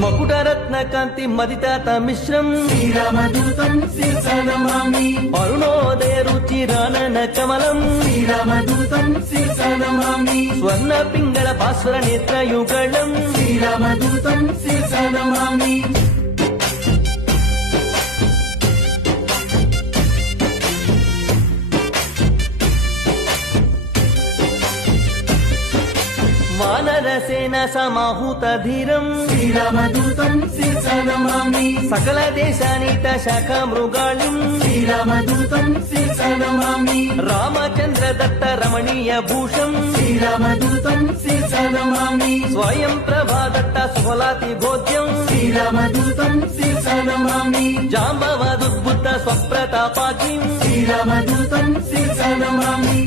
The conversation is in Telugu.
మకుటరత్న కాంతి మదితాత మిశ్రం శ్రీరామదూతం శిరసానమామి అరుణోదయ రుచిరానన కమలం శ్రీరామదూతం శిరసానమామి స్వర్ణ పింగళ భాస్వర నేత్రయుగళం శ్రీరామదూతం శిరసానమామి వానర సేన సమాహూత ధీరం శ్రీరామదూతం శిరసానమామి సకల దేశానీత శాఖ మృగాళిం శ్రీరామదూతం శిరసానమామి రామచంద్ర దత్త రమణీయ భూషం శ్రీరామదూతం శిరసానమామి స్వయం ప్రభా దత్త సుఫలాతి భోజ్యం శ్రీరామదూతం శిరసానమామి జాంబవదుద్బుద్ధ స్వప్రతాపాగ్నిం శ్రీరామదూతం శిరసానమామి